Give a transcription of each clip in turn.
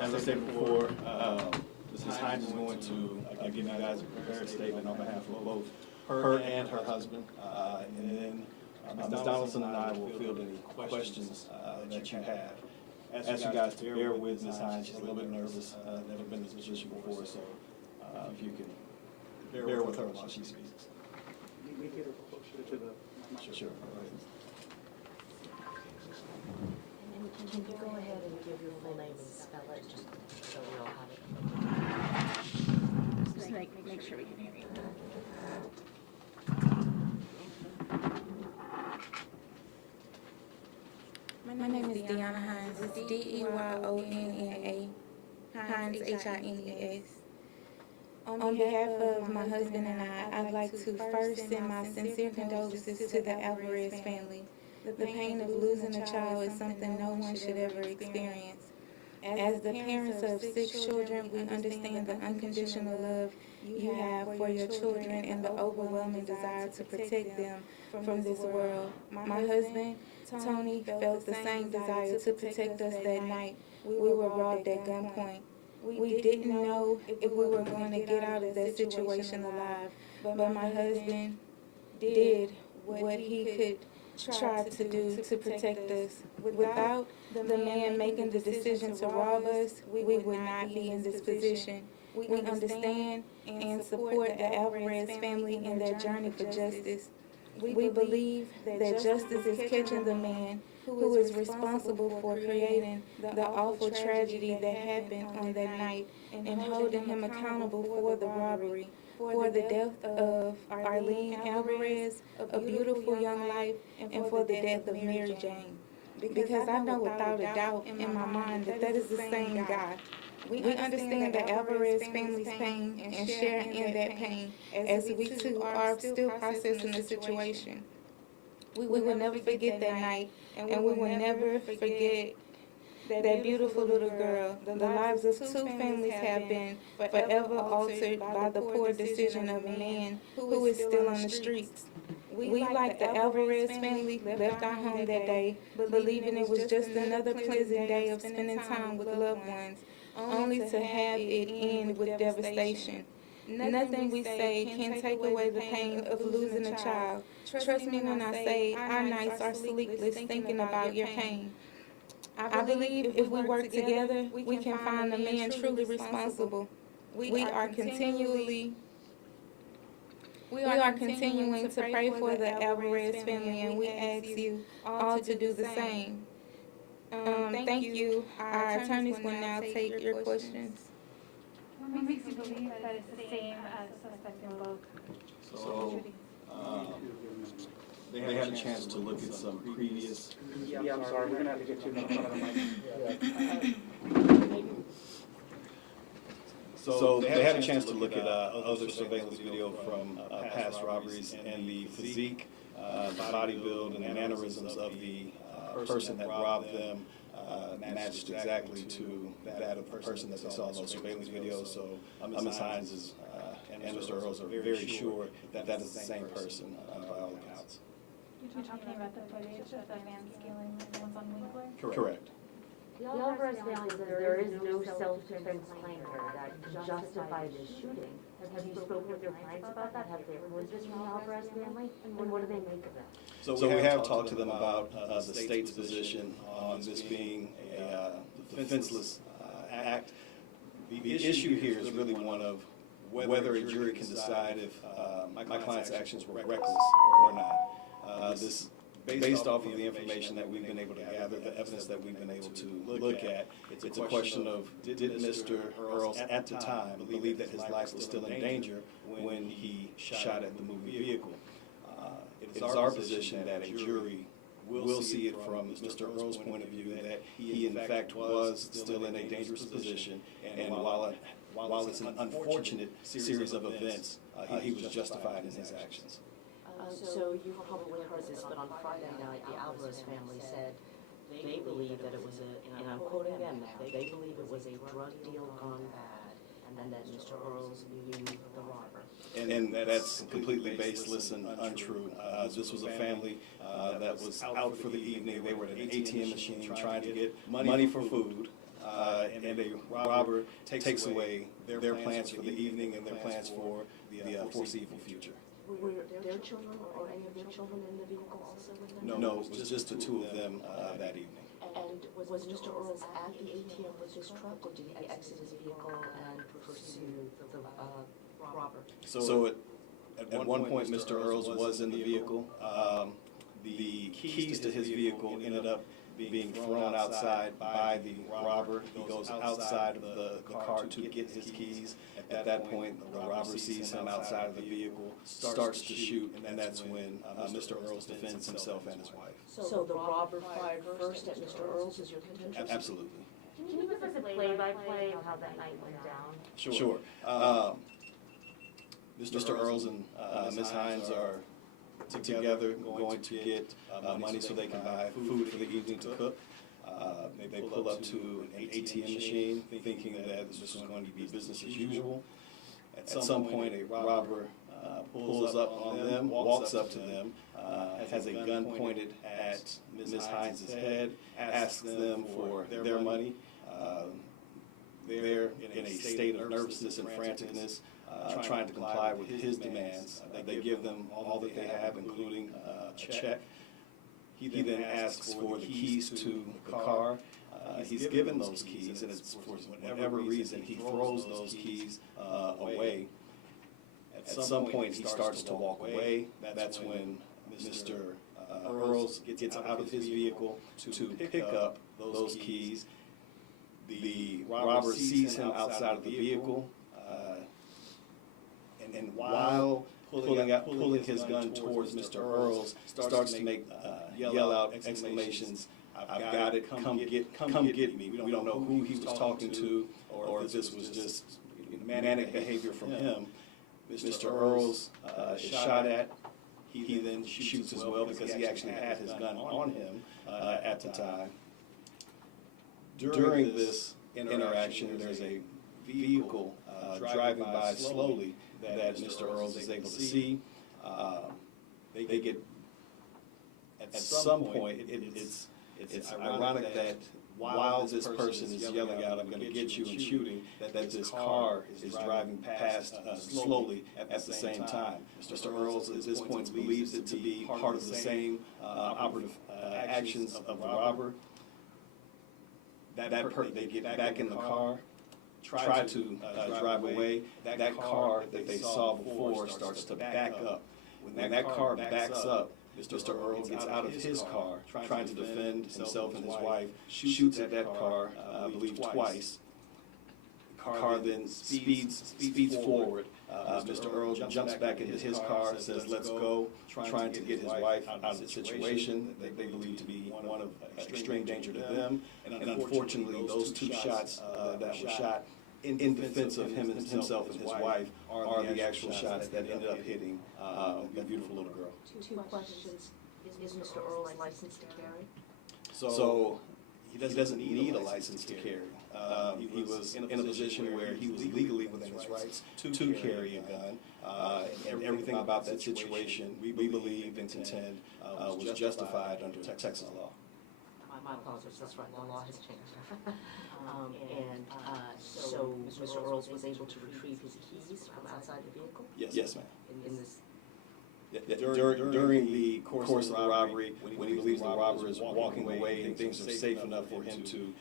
As I said before, Mrs. Hines is going to give you guys a prepared statement on behalf of both her and her husband. And then Ms. Donaldson and I will field any questions that you have. Ask you guys to bear with Ms. Hines. She's a little bit nervous, never been in this position before, so if you can bear with her while she speaks. We get her closer to the mic. Sure. Can you go ahead and give your full name and spell it, just so we all have it? Just make sure we can hear you. My name is Deanna Hines. It's Deyyonna, Hines, Hines. On behalf of my husband and I'd like to first send my sincere condolences to the Alvarez family. The pain of losing a child is something no one should ever experience. As the parents of 6 children, we understand the unconditional love you have for your children and the overwhelming desire to protect them from this world. My husband, Tony, felt the same desire to protect us that night. We were robbed at gunpoint. We didn't know if we were going to get out of that situation alive, but my husband did what he could try to do to protect us. Without the man making the decision to rob us, we would not be in this position. We understand and support the Alvarez family in their journey for justice. We believe that justice is catching the man who is responsible for creating the awful tragedy that happened on that night and holding him accountable for the robbery, for the death of Arlene Alvarez, a beautiful young life, and for the death of Mary Jane. Because I know without a doubt in my mind that is the same God. We understand the Alvarez family's pain and share in that pain as we too are still processing the situation. We will never forget that night, and we will never forget that beautiful little girl. The lives of 2 families have been forever altered by the poor decision of a man who is still on the streets. We, like the Alvarez family, left our home that day, believing it was just another pleasant day of spending time with loved ones, only to have it end with devastation. Nothing we say can take away the pain of losing a child. Trust me when I say our nights are sleepless thinking about your pain. I believe if we work together, we can find the man truly responsible. We are continuing to pray for the Alvarez family, and we ask you all to do the same. Thank you. Our attorneys will now take your questions. What makes you believe that it's the same as suspect in both? So, they had a chance to look at some previous. Yeah, I'm sorry, we're gonna have to get you in front of the mic. So they had a chance to look at other surveillance video from past robberies, and the physique, body build, and the mannerisms of the person that robbed them matched exactly to that of the person that they saw in those surveillance videos. So Ms. Hines and Mr. Earls are very sure that that is the same person by all accounts. You're talking about the footage of the van scaling the ones on Winkler? Correct. The Alvarez family says there is no self-defense claim here that can justify this shooting. Have you spoken with your clients about that? Have they heard this from the Alvarez family? And what do they make of that? So we have talked to them about the state's position on this being a defenseless act. The issue here is really one of whether a jury can decide if my client's actions were reckless or not. This, based off of the information that we've been able to gather, the evidence that we've been able to look at, it's a question of did Mr. Earls at the time believe that his life was still in danger when he shot at the moving vehicle? It is our position that a jury will see it from Mr. Earls' point of view that he in fact was still in a dangerous position, and while it's an unfortunate series of events, he was justified in his actions. So you probably heard this, but on Friday night, the Alvarez family said they believe that it was and I'm quoting them now, they believe it was a drug deal gone bad, and that Mr. Earls knew the robber. And that's completely baseless and untrue. This was a family that was out for the evening. They were at an ATM machine trying to get money for food. and a robber takes away their plans for the evening and their plans for the foreseeable future. Were their children or any of their children in the vehicle also with them? No, it was just the two of them that evening. And was Mr. Earls at the ATM with his truck, or did he exit his vehicle and pursue the robber? So at one point, Mr. Earls was in the vehicle. The keys to his vehicle ended up being thrown outside by the robber. He goes outside of the car to get his keys. At that point, the robber sees him outside of the vehicle, starts to shoot, and that's when Mr. Earls defends himself and his wife. So the robber fired first at Mr. Earls, is your contention? Absolutely. Can you give us a play-by-play of how that night went down? Sure. Mr. Earls and Ms. Hines are together going to get money so they can buy food for the evening to cook. They pull up to an ATM machine thinking that this was going to be business as usual. At some point, a robber pulls up on them, walks up to them, has a gun pointed at Ms. Hines' head, asks them for their money. They're in a state of nervousness and franticness, trying to comply with his demands. They give them all that they have, including a check. He then asks for the keys to the car. He's given those keys, and it's for whatever reason he throws those keys away. At some point, he starts to walk away. That's when Mr. Earls gets out of his vehicle to pick up those keys. The robber sees him outside of the vehicle, and while pulling his gun towards Mr. Earls, starts to yell out exclamations, "I've got it, come get me." We don't know who he was talking to, or if this was just manic behavior from him. Mr. Earls is shot at. He then shoots as well because he actually had his gun on him at the time. During this interaction, there's a vehicle driving by slowly that Mr. Earls is able to see. They get, at some point, it's ironic that while this person is yelling out, "I'm going to get you," and shooting, that this car is driving past slowly at the same time. Mr. Earls at this point believes it to be part of the same operative actions of the robber. They get back in the car, try to drive away. That car that they saw before starts to back up. When that car backs up, Mr. Earls gets out of his car, trying to defend himself and his wife, shoots at that car, I believe twice. The car then speeds forward. Mr. Earls jumps back into his car, says, "Let's go," trying to get his wife out of the situation that they believe to be one of extreme danger to them. And unfortunately, those two shots that were shot in defense of himself and his wife are the actual shots that ended up hitting that beautiful little girl. Two questions. Is Mr. Earls licensed to carry? So he doesn't need a license to carry. He was in a position where he was legally within his rights to carry a gun. And everything about that situation, we believe and contend, was justified under Texas law. My apologies, that's right, the law has changed. So Mr. Earls was able to retrieve his keys from outside the vehicle? Yes, ma'am. In this, During the course of the robbery, when he believes the robber is walking away and things are safe enough for him to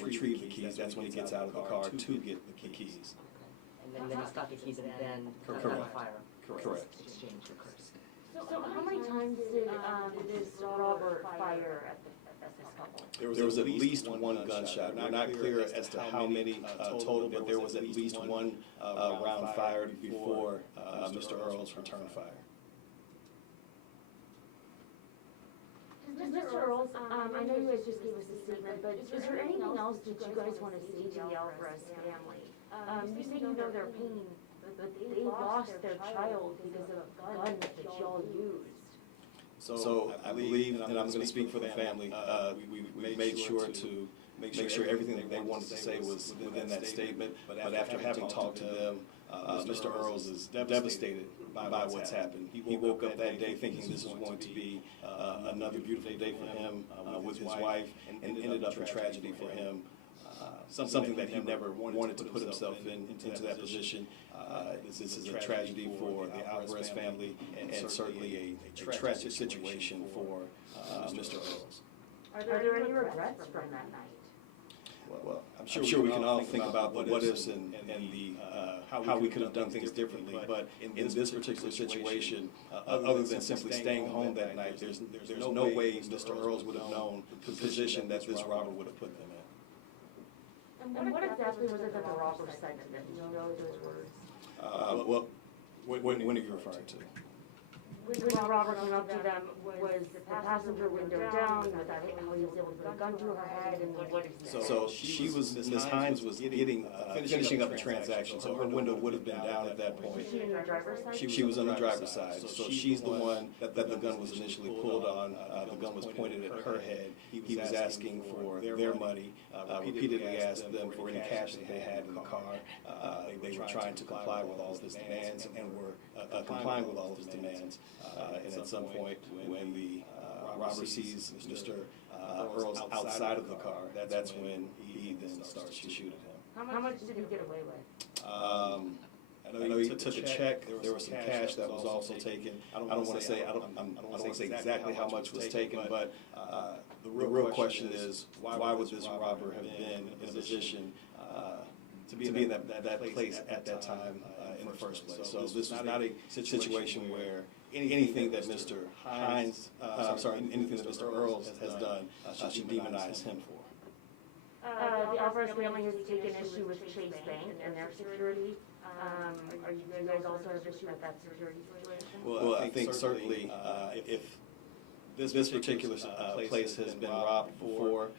retrieve the keys, that's when he gets out of the car to get the keys. okay. And then he's got the keys and then Correct. gunfire. Correct. Exchange occurs. So how many times did this robber fire at this couple? There was at least one gunshot. We're not clear as to how many total, but there was at least one round fired before Mr. Earls returned fire. Mr. Earls, I know you guys just gave us a statement, but is there anything else that you guys want to say to the Alvarez family? You say you know their pain, but they lost their child because of a gun that y'all used. So I believe, and I'm going to speak for the family, we made sure to make sure everything that they wanted to say was within that statement. But after having talked to them, Mr. Earls is devastated by what's happened. He woke up that day thinking this was going to be another beautiful day for him with his wife, and ended up a tragedy for him. something that he never wanted to put himself into that position. This is a tragedy for the Alvarez family and certainly a tragic situation for Mr. Earls. Are there any regrets from that night? Well, I'm sure we can all think about the what ifs and the how we could have done things differently. But in this particular situation, other than simply staying home that night, there's no way Mr. Earls would have known the position that this robber would have put them in. And what exactly was it that the robber said to them? Do you know those words? Well, when are you referring to? When the robber came up to them, was the passenger window down, was that how he was able to put a gun to her head, and what is that? So Ms. Hines was finishing up a transaction, so her window would have been down at that point. Was she in the driver's side? She was on the driver's side, so she's the one that the gun was initially pulled on. The gun was pointed at her head. He was asking for their money, repeatedly asked them for any cash that they had in the car. They were trying to comply with all of his demands and were complying with all of his demands. And at some point, when the robber sees Mr. Earls outside of the car, that's when he then starts to shoot at him. How much did he get away with? I know he took a check. There was some cash that was also taken. I don't want to say exactly how much was taken, but the real question is why would this robber have been in a position to be in that place at that time in the first place? So this was not a situation where anything that Mr. anything that Mr. Earls has done should demonize him for. The Alvarez family has taken issue with Chase Bank and their security. Are you guys also have issue with that security situation? Well, I think certainly if this particular place has been robbed before,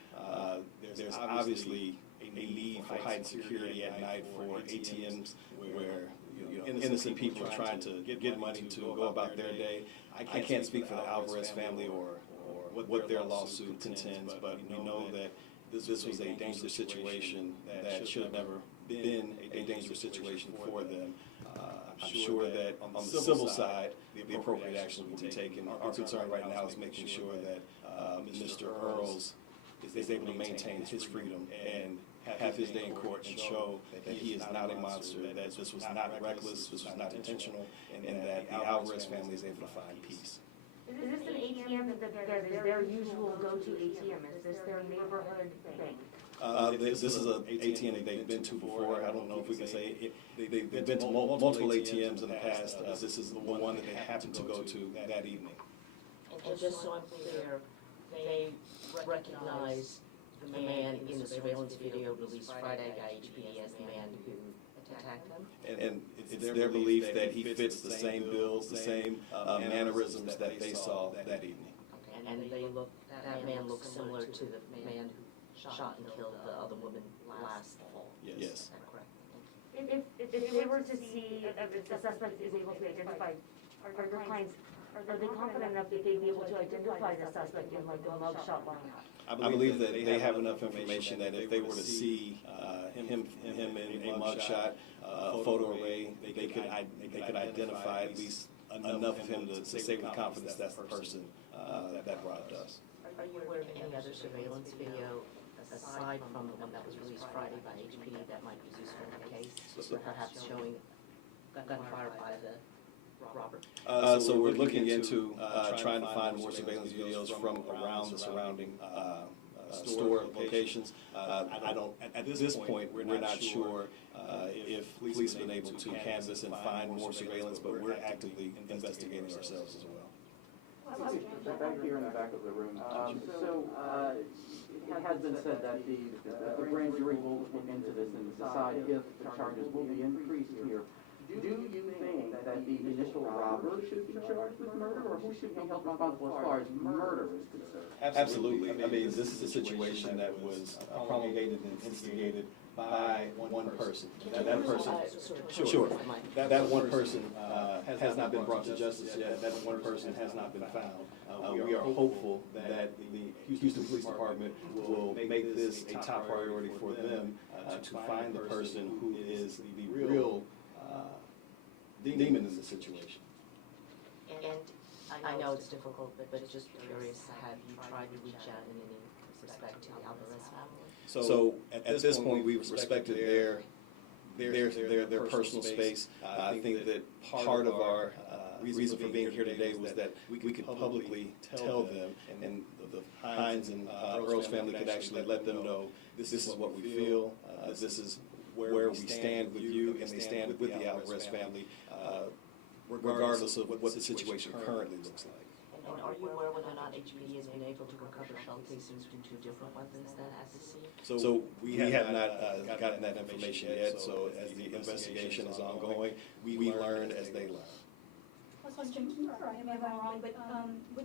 there's obviously a need for heightened security at night for ATMs where innocent people are trying to get money to go about their day. I can't speak for the Alvarez family or what their lawsuit contends, but we know that this was a dangerous situation that should have never been a dangerous situation for them. I'm sure that on the civil side, the appropriate action will be taken. Our concern right now is making sure that Mr. Earls is able to maintain his freedom and have his day in court and show that he is not a monster, that this was not reckless, this was not intentional, and that the Alvarez family is able to find peace. Is this an ATM that is their usual go-to ATM? Is this their neighborhood bank? This is an ATM that they've been to before. I don't know if we can say it. They've been to multiple ATMs in the past. This is the one that they happened to go to that evening. And just so I'm clear, they recognize the man in the surveillance video released Friday by HPD as the man who attacked them? And it's their belief that he fits the same bills, the same mannerisms that they saw that evening. Okay, and that man looks similar to the man who shot and killed the other woman last fall. Yes. Is that correct? If they were to see if the suspect is able to be identified, are your clients, are they confident enough that they'd be able to identify the suspect in like a mugshot lineup? I believe that they have enough information that if they were to see him in a mugshot, a photo array, they could identify at least enough of him to say with confidence that's the person that robbed us. Are you aware of any other surveillance video aside from the one that was released Friday by HPD that might be useful in the case, perhaps showing gunfire by the robber? So we're looking into trying to find more surveillance videos from around the surrounding store locations. At this point, we're not sure if police have been able to canvass and find more surveillance, but we're actively investigating ourselves as well. Back here in the back of the room. It has been said that the grand jury will look into this and decide if the charges will be increased here. Do you think that the initial robber should be charged with murder, or who should be held responsible as far as murder is concerned? Absolutely. I mean, this is a situation that was promulgated and instigated by one person. That person, sure. That one person has not been brought to justice yet. That one person has not been found. We are hopeful that the Houston Police Department will make this a top priority for them to find the person who is the real demon in the situation. And I know it's difficult, but just curious, have you tried to reach out in any respect to the Alvarez family? So at this point, we've respected their personal space. I think that part of our reason for being here today was that we could publicly tell them, and the Hines and Earl's family could actually let them know, this is what we feel, this is where we stand with you, and they stand with the Alvarez family, regardless of what the situation currently looks like. And are you aware whether or not HPD has been able to recover shell casings from 2 different weapons than at the scene? So we have not gotten that information yet, so as the investigation is ongoing, we learn as they learn. Question, can you correct me if I'm wrong, but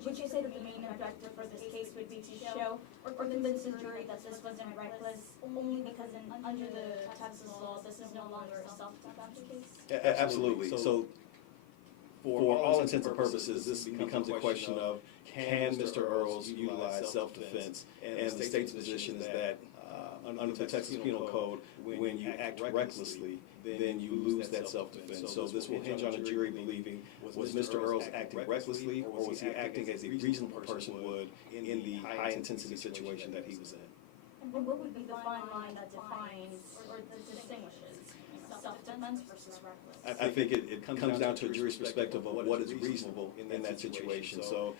would you say that the main objective for this case would be to show or convince the jury that this wasn't reckless only because under the Texas law, this is no longer a self-defense case? Absolutely. So for all intents and purposes, this becomes a question of, can Mr. Earls utilize self-defense? And the state's position is that under the Texas Penal Code, when you act recklessly, then you lose that self-defense. So this will hinge on a jury believing, was Mr. Earls acting recklessly, or was he acting as a reasonable person would in the high-intensity situation that he was in? And what would be the fine line that defines or distinguishes self-defense versus reckless? I think it comes down to a jury's perspective of what is reasonable in that situation. So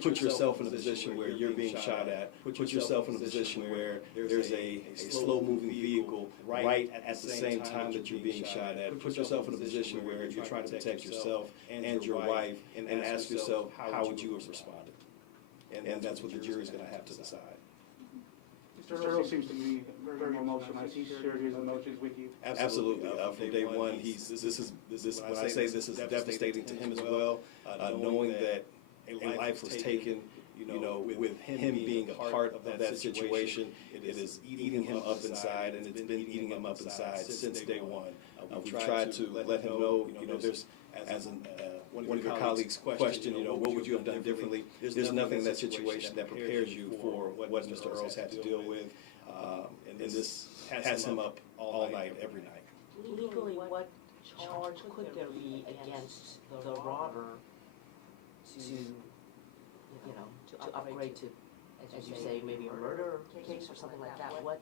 put yourself in a position where you're being shot at. Put yourself in a position where there's a slow-moving vehicle right at the same time that you're being shot at. Put yourself in a position where you're trying to protect yourself and your wife, and ask yourself, how would you have responded? And that's what the jury's going to have to decide. Mr. Earl seems to be very emotional. Has he shared his emotions with you? Absolutely. From day one, when I say this is devastating to him as well, knowing that a life was taken, with him being a part of that situation, it is eating him up inside, and it's been eating him up inside since day one. We've tried to let him know, there's, as one of your colleagues questioned, what would you have done differently? There's nothing in that situation that prepares you for what Mr. Earls had to deal with, and this has him up all night, every night. Legally, what charge could there be against the robber to upgrade to, as you say, maybe a murder case or something like that? What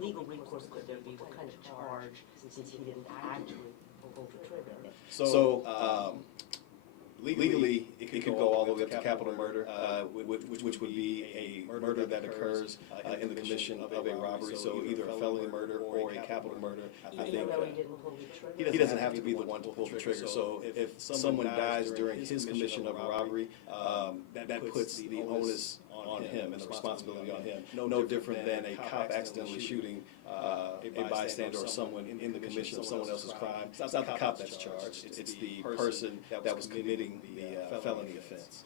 legal recourse could there be? What kind of charge, since he didn't actually pull the trigger? So legally, it could go all the way up to capital murder, which would be a murder that occurs in the commission of a robbery, so either a felony murder or a capital murder. I think Even though he didn't pull the trigger? he doesn't have to be the one to pull the trigger. So if someone dies during his commission of a robbery, that puts the onus on him and the responsibility on him. No different than a cop accidentally shooting a bystander or someone in the commission of someone else's crime. It's not the cop that's charged. It's the person that was committing the felony offense.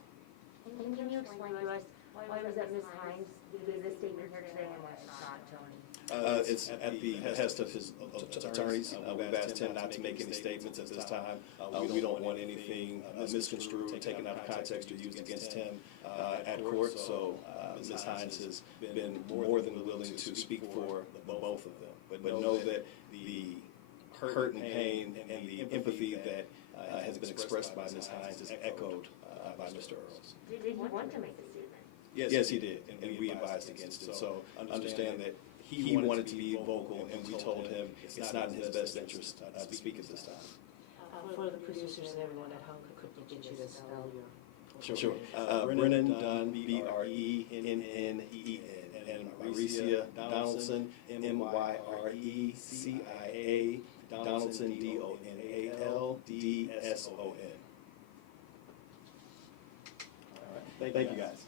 Can you explain to us, why was that Ms. Hines gave this statement here today and why she's not telling? It's at the behest of his attorneys. We've asked him not to make any statements at this time. We don't want anything misconstrued, taken out of context, or used against him at court. So Ms. Hines has been more than willing to speak for both of them. But know that the hurt and pain and the empathy that has been expressed by Ms. Hines is echoed by Mr. Earls. Did he want to make a statement? Yes, he did, and we advised against it. So understand that he wanted to be vocal, and we told him it's not in his best interest to speak at this time. For the producers and everyone at home, could we get you to spell your... Sure. Brennan Dunn, Brennen, and Maricia Donaldson, Myrecia, Donaldson, Donaldson. Thank you, guys.